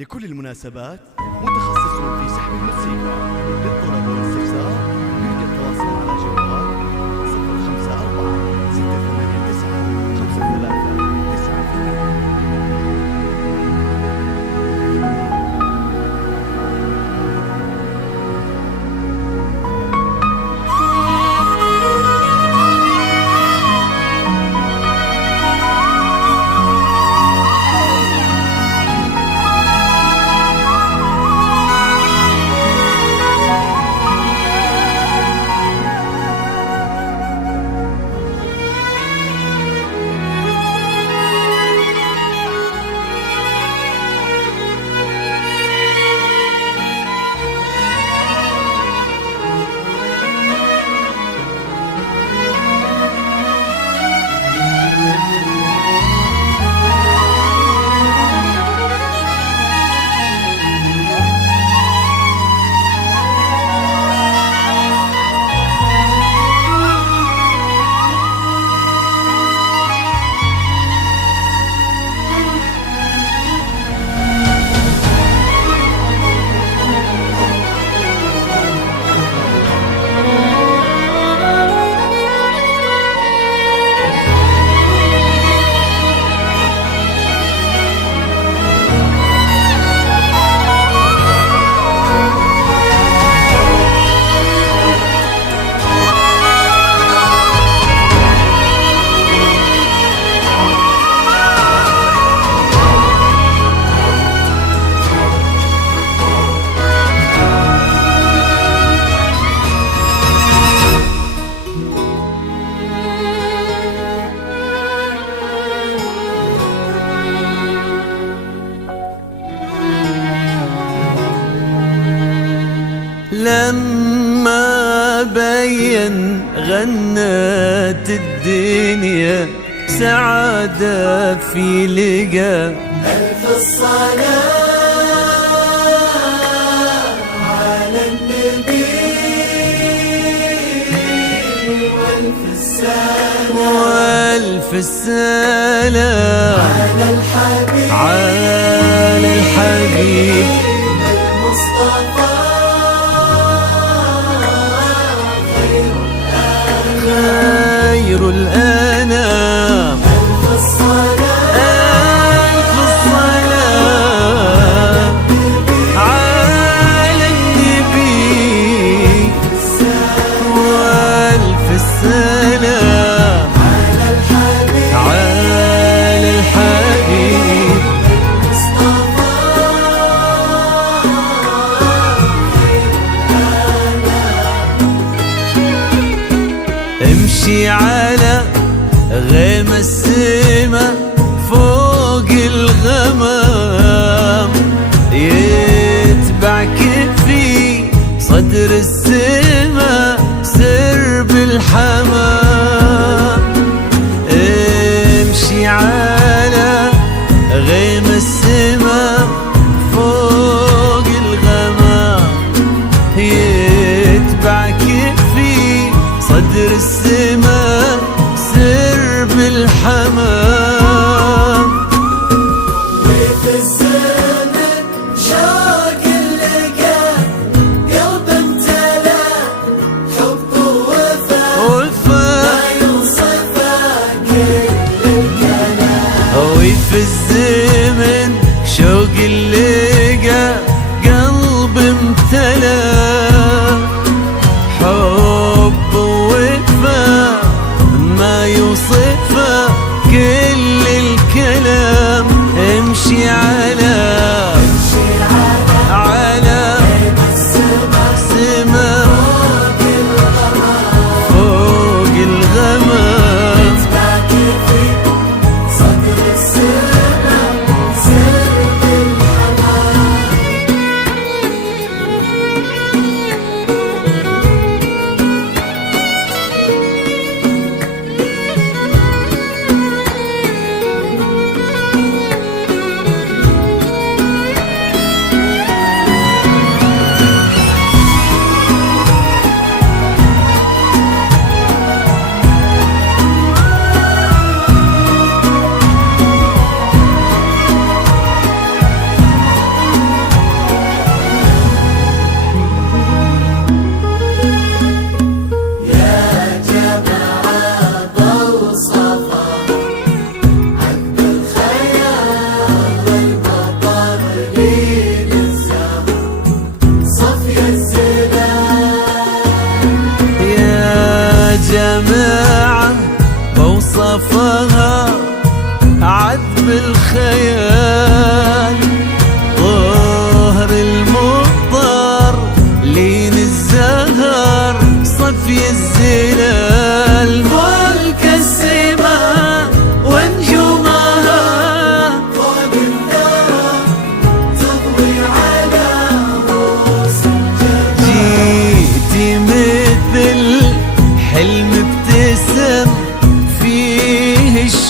لكل المناسبات متخصص في سحب الموسيقى. للطلب والاستفسار يمكن التواصل على جوال 054 689 5393. لما بين غنت الدنيا سعادة في لقى ألف الصلاة على النبي وألف السلام وألف السلام على الحبيب المصطفى خير الأنام. ألف الصلاة على النبي وألف السلام على الحبيب امشي على غيم السما فوق الغمام يتبعك في صدر السما سرب الحمام. امشي على غيم السما فوق الغمام يتبعك في صدر السما سرب الحمام.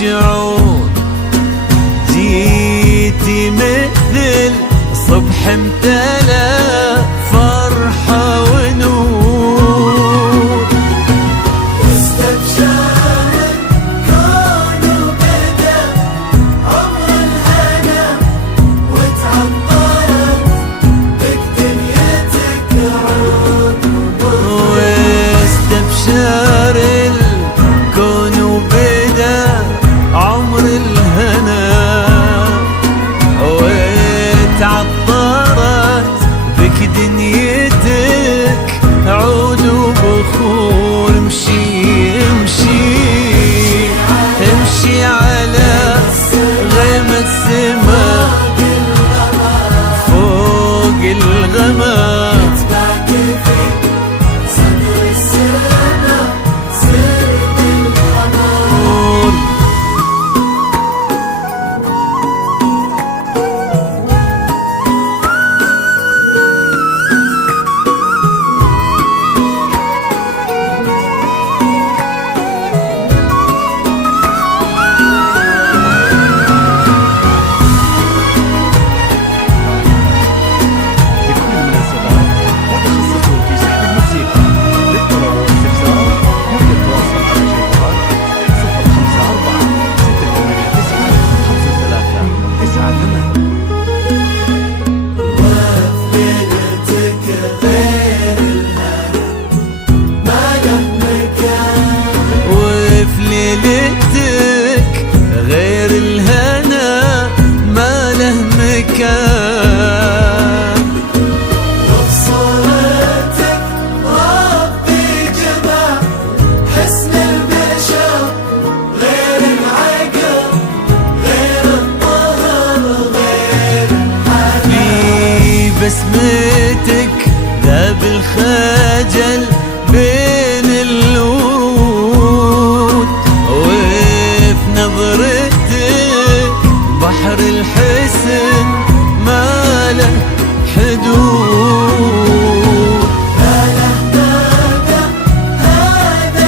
شعور جيتي مثل صبح امتلأ فرحة ونور، واستبشر الكون وبدا عمر الهنا، وتعطرت بك دنيتك عود، واستبشر الكون وبدا عمر الهنا، وتعطرت بك دنيتك عود وبخور. امشي امشي امشي على غيم السما فوق الغمام، باقي في صدر السما سر بالحمام. لكل المناسبات متخصصون في سحب الموسيقى للطلب والاستفسار يمكن التواصل على جوال 054 683 59 وفي ليلتك غير الهنا ما له مكان، وبصورتك ربي جمع حسن البشر غير العقل غير الطهر غير في بسمتك ذاب الخجل بين الورود، وفي نظرتك بحر الحسن ما له حدود. هذا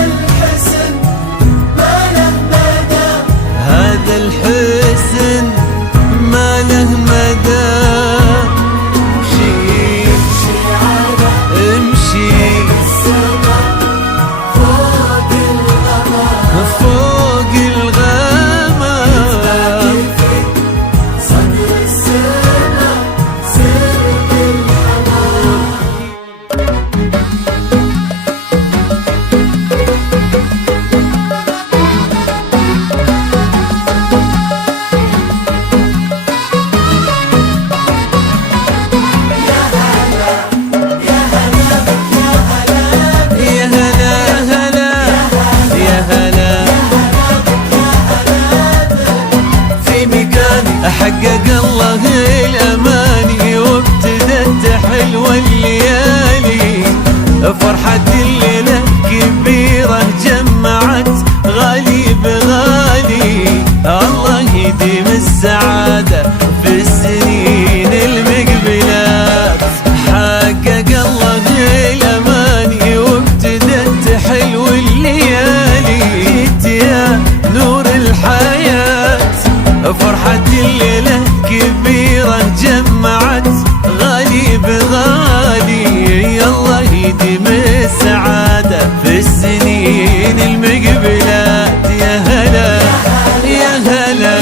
الحسن ما له مدى، هذا الحسن ما له مدى. امشي على امشي السما فوق الغمام، فوق الغمام، في صدر السما سر بالحمام. يا هلا هلا يا هلا في مكاني أحقق الله الأماني، وابتدت حلوة الليالي فرحة الليلة كبيرة جمعت غالي بغالي. الله يديم السعادة في السنين المقبلات، حقق الله الأماني وابتدت حلو الليالي. جيت يا نور الحياة فرحة الليلة كبيرة جمعت غالي بغالي. الله يديم السعادة في السنين المقبلات. يا هلا يا هلا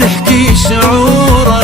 تحكي شعوره